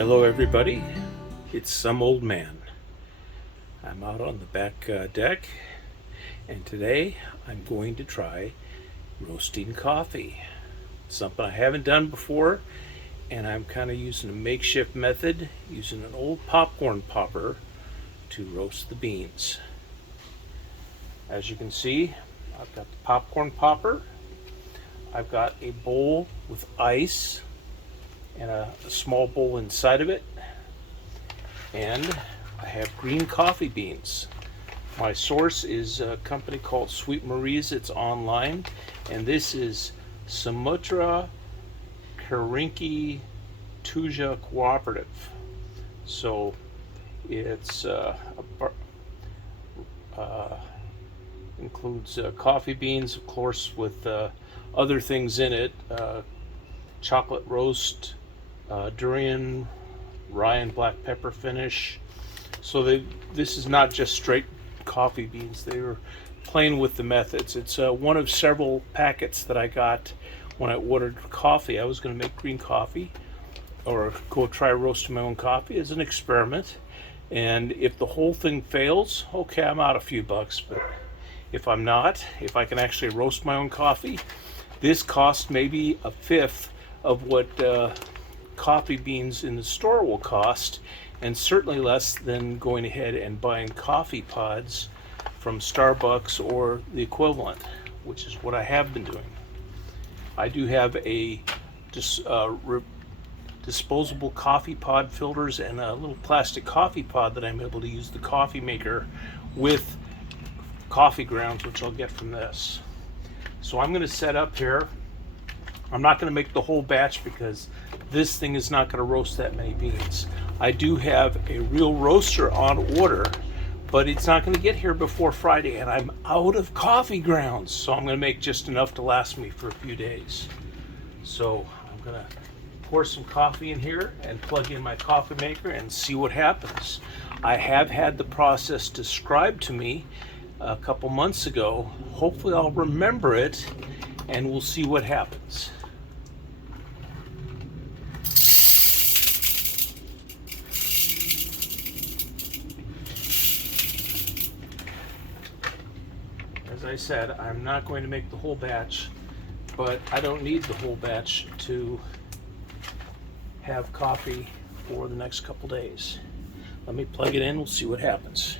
Hello everybody, it's some old man. I'm out on the back deck, and today I'm going to try roasting coffee. Something I haven't done before, and I'm kind of using a makeshift method, using an old popcorn popper to roast the beans. As you can see, I've got the popcorn popper, I've got a bowl with ice and a small bowl inside of it, and I have green coffee beans. My source is a company called Sweet Marie's. It's online, and this is Sumatra Karinki Tuja Cooperative. So it's includes coffee beans, of course, with other things in it, chocolate roast, durian, rye and black pepper finish. So this is not just straight coffee beans. They were playing with the methods. It's one of several packets that I got when I ordered coffee. I was going to make green coffee or go try roasting my own coffee as an experiment. And if the whole thing fails, okay, I'm out a few bucks. But if I'm not, if I can actually roast my own coffee, this costs maybe a fifth of what coffee beans in the store will cost, and certainly less than going ahead and buying coffee pods from Starbucks or the equivalent, which is what I have been doing. I do have a disposable coffee pod filters and a little plastic coffee pod that I'm able to use the coffee maker with coffee grounds, which I'll get from this. So I'm going to set up here. I'm not going to make the whole batch because this thing is not going to roast that many beans. I do have a real roaster on order, but it's not going to get here before Friday, and I'm out of coffee grounds, so I'm going to make just enough to last me for a few days. So I'm going to pour some coffee in here and plug in my coffee maker and see what happens. I have had the process described to me a couple months ago. Hopefully I'll remember it, and we'll see what happens. As I said, I'm not going to make the whole batch, but I don't need the whole batch to have coffee for the next couple days. Let me plug it in, we'll see what happens.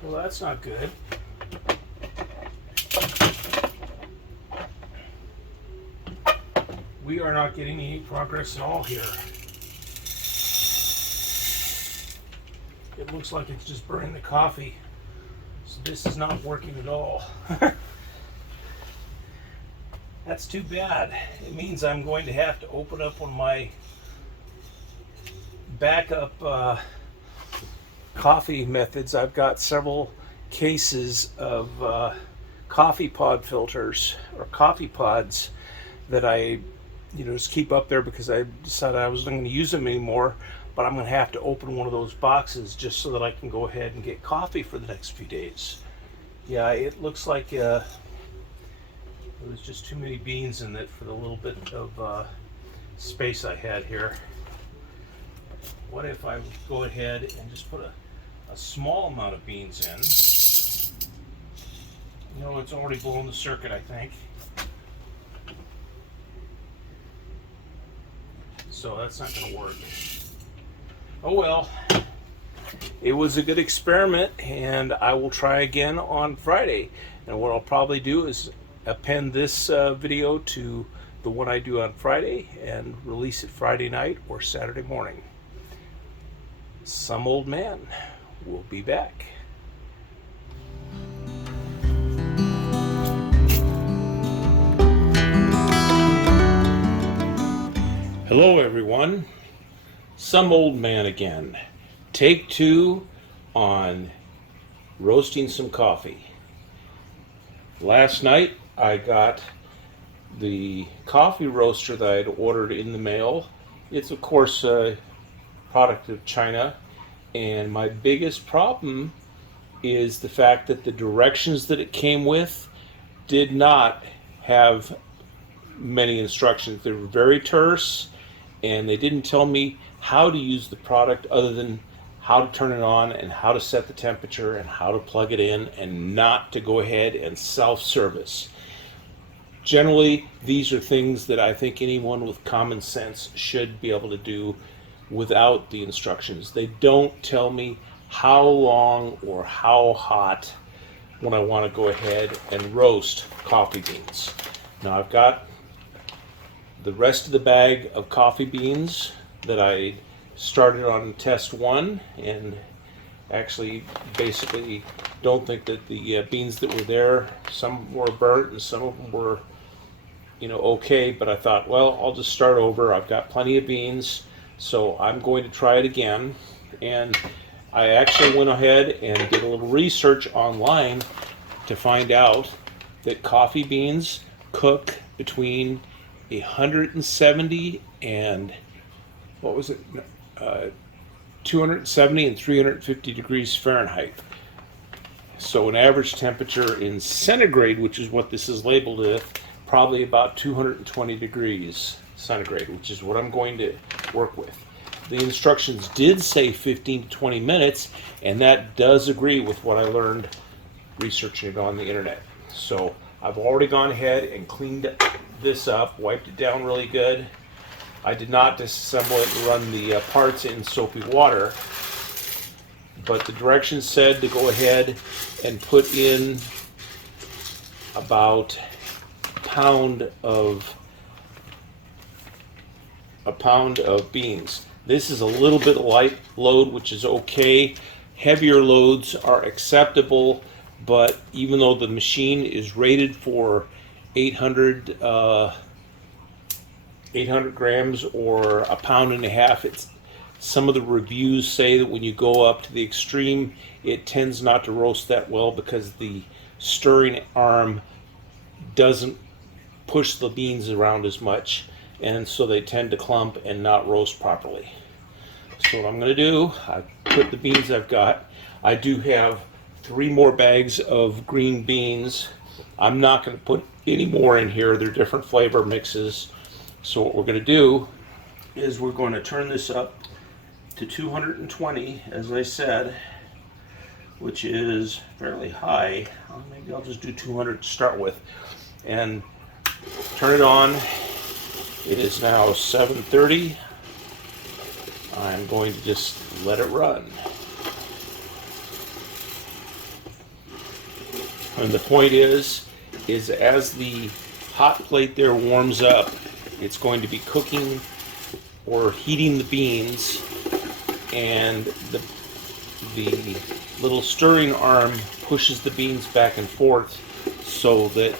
Well, that's not good. We are not getting any progress at all here. It looks like it's just burning the coffee. So this is not working at all. That's too bad. It means I'm going to have to open up one of my backup coffee methods. I've got several cases of coffee pod filters or coffee pods that I just keep up there because I decided I wasn't going to use them anymore, but I'm going to have to open one of those boxes just so that I can go ahead and get coffee for the next few days. Yeah, it looks like there was just too many beans in it for the little bit of space I had here. What if I go ahead and just put a small amount of beans in? It's already blown the circuit, I think. So that's not going to work. Oh well, it was a good experiment, and I will try again on Friday. And what I'll probably do is append this video to the one I do on Friday and release it Friday night or Saturday morning. Some old man will be back. Hello everyone, some old man again. Take two on roasting some coffee. Last night I got the coffee roaster that I had ordered in the mail. It's of course a product of China, and my biggest problem is the fact that the directions that it came with did not have many instructions. They were very terse, and they didn't tell me how to use the product other than how to turn it on and how to set the temperature and how to plug it in, and not to go ahead and self-service. Generally, these are things that I think anyone with common sense should be able to do without the instructions. They don't tell me how long or how hot when I want to go ahead and roast coffee beans. Now I've got the rest of the bag of coffee beans that I started on test 1, and actually basically don't think that the beans that were there, some were burnt and some of them were okay, but I thought, well, I'll just start over. I've got plenty of beans, so I'm going to try it again. And I actually went ahead and did a little research online to find out that coffee beans cook between 170 and 270 and 350 degrees Fahrenheit. So an average temperature in centigrade, which is what this is labeled with, probably about 220 degrees centigrade, which is what I'm going to work with. The instructions did say 15 to 20 minutes, and that does agree with what I learned researching it on the internet. So I've already gone ahead and cleaned this up, wiped it down really good. I did not disassemble it and run the parts in soapy water, but the directions said to go ahead and put in about a pound of beans. This is a little bit light load, which is okay. Heavier loads are acceptable, but even though the machine is rated for 800 grams or a pound and a half, some of the reviews say that when you go up to the extreme, it tends not to roast that well because the stirring arm doesn't push the beans around as much, and so they tend to clump and not roast properly. So what I'm going to do, I put the beans I've got. I do have 3 more bags of green beans. I'm not going to put any more in here. They're different flavor mixes. So what we're going to do is we're going to turn this up to 220, as I said, which is fairly high. Maybe I'll just do 200 to start with, and turn it on. It is now 7:30. I'm going to just let it run. And the point is as the hot plate there warms up, it's going to be cooking or heating the beans, and the little stirring arm pushes the beans back and forth so that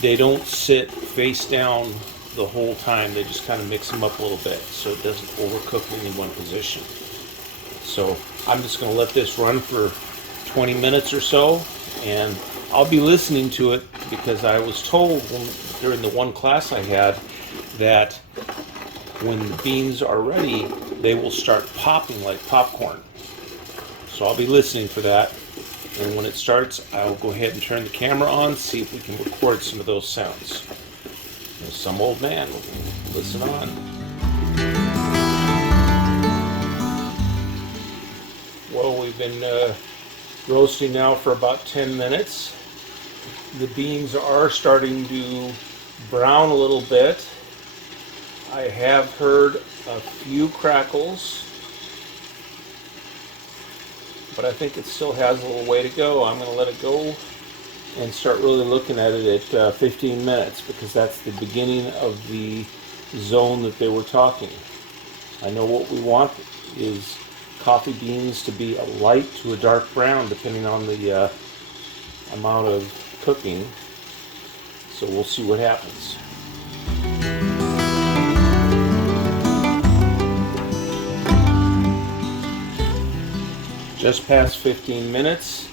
they don't sit face down the whole time. They just kind of mix them up a little bit so it doesn't overcook in any one position. So I'm just going to let this run for 20 minutes or so, and I'll be listening to it because I was told during the one class I had that when the beans are ready, they will start popping like popcorn. So I'll be listening for that, and when it starts, I'll go ahead and turn the camera on, see if we can record some of those sounds. There's some old man. Listen on. Well, we've been roasting now for about 10 minutes. The beans are starting to brown a little bit. I have heard a few crackles, but I think it still has a little way to go. I'm going to let it go and start really looking at it at 15 minutes, because that's the beginning of the zone that they were talking. I know what we want is coffee beans to be a light to a dark brown depending on the amount of cooking. So we'll see what happens. Just past 15 minutes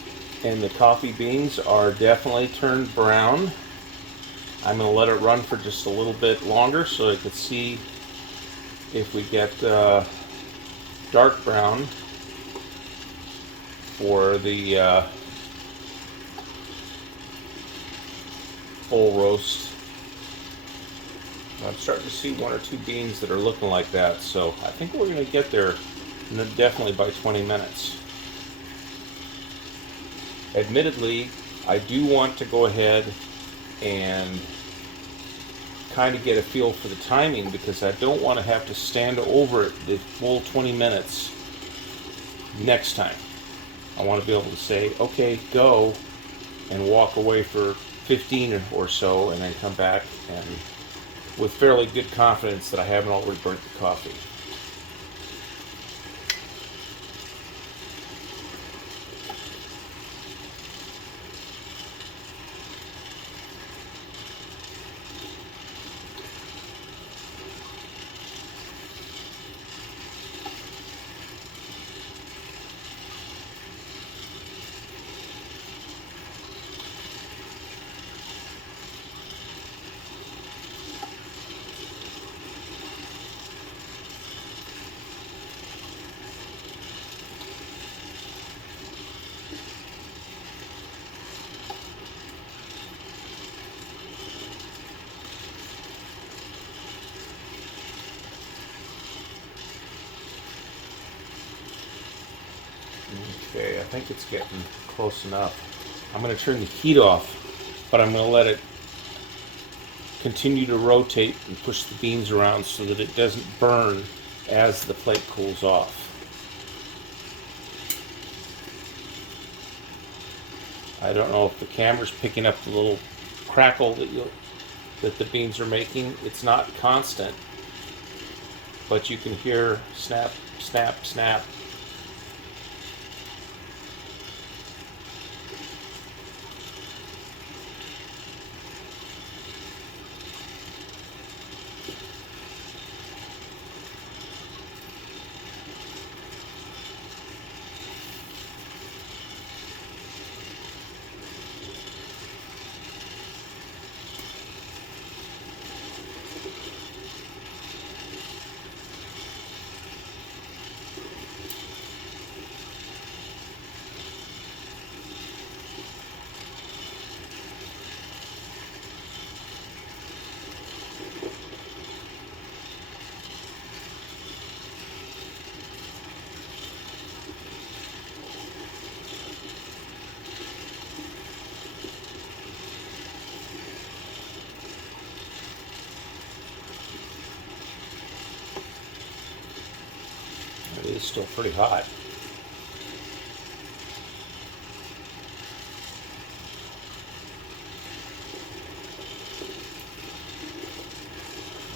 and the coffee beans are definitely turned brown. I'm going to let it run for just a little bit longer so I can see if we get dark brown for the full roast. I'm starting to see one or two beans that are looking like that, so I think we're going to get there definitely by 20 minutes. Admittedly, I do want to go ahead and kind of get a feel for the timing, because I don't want to have to stand over it the full 20 minutes next time. I want to be able to say, okay, go, and walk away for 15 or so, and then come back and with fairly good confidence that I haven't already burnt the coffee. Okay, I think it's getting close enough. I'm going to turn the heat off, but I'm going to let it continue to rotate and push the beans around so that it doesn't burn as the plate cools off. I don't know if the camera's picking up the little crackle that the beans are making. It's not constant, but you can hear snap, snap, snap. It is still pretty hot.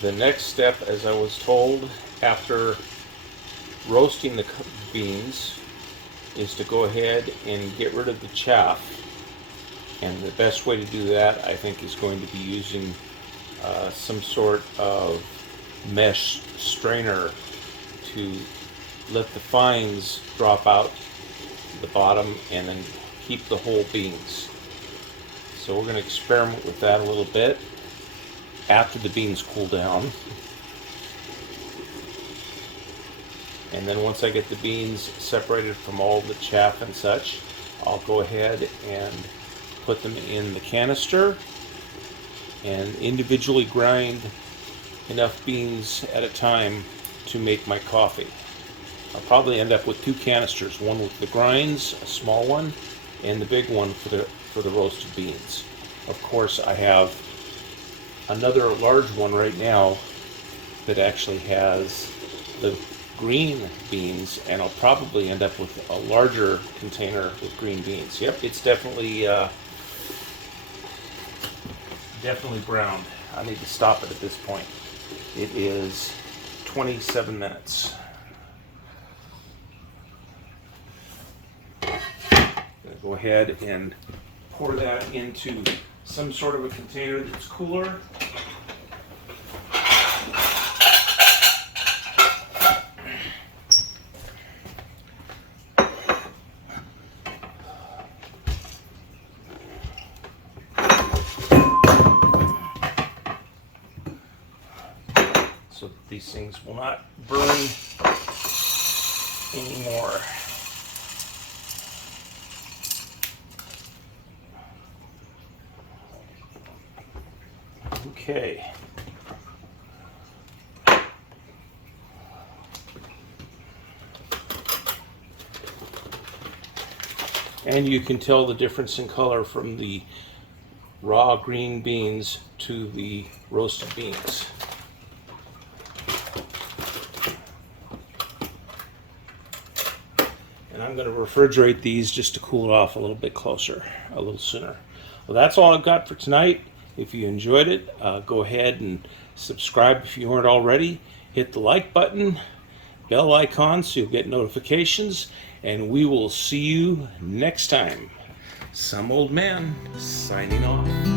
The next step, as I was told, after roasting the beans, is to go ahead and get rid of the chaff. And the best way to do that, I think, is going to be using some sort of mesh strainer to let the fines drop out the bottom and then keep the whole beans. So we're going to experiment with that a little bit after the beans cool down. And then once I get the beans separated from all the chaff and such, I'll go ahead and put them in the canister and individually grind enough beans at a time to make my coffee. I'll probably end up with two canisters, one with the grinds, a small one, and the big one for the roasted beans. Of course, I have another large one right now that actually has the green beans, and I'll probably end up with a larger container with green beans. Yep, it's definitely browned. I need to stop it at this point. It is 27 minutes. I'm going to go ahead and pour that into some sort of a container that's cooler. these things will not burn anymore. Okay. And you can tell the difference in color from the raw green beans to the roasted beans. And I'm going to refrigerate these just to cool it off a little bit closer, a little sooner. Well, that's all I've got for tonight. If you enjoyed it, go ahead and subscribe if you weren't already. Hit the like button, bell icon so you'll get notifications, and we will see you next time. Some Old Man signing off.